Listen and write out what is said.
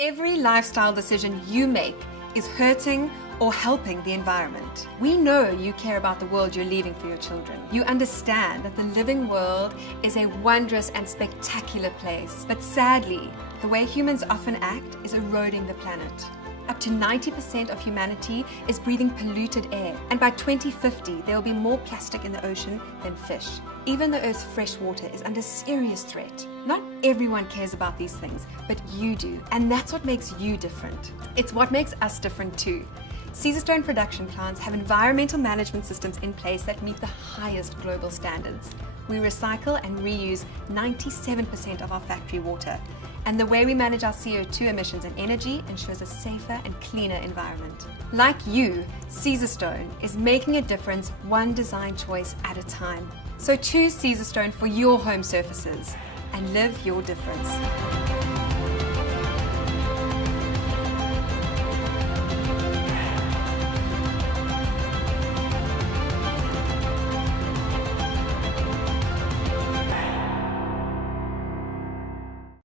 Every lifestyle decision you make is hurting or helping the environment. We know you care about the world you're leaving for your children. You understand that the living world is a wondrous and spectacular place. But sadly, the way humans often act is eroding the planet. Up to 90% of humanity is breathing polluted air, and by 2050 there will be more plastic in the ocean than fish. Even the Earth's fresh water is under serious threat. Not everyone cares about these things, but you do, and that's what makes you different. It's what makes us different too. Caesarstone production plants have environmental management systems in place that meet the highest global standards. We recycle and reuse 97% of our factory water. And the way we manage our CO2 emissions and energy ensures a safer and cleaner environment. Like you, Caesarstone is making a difference one design choice at a time. So choose Caesarstone for your home surfaces and live your difference.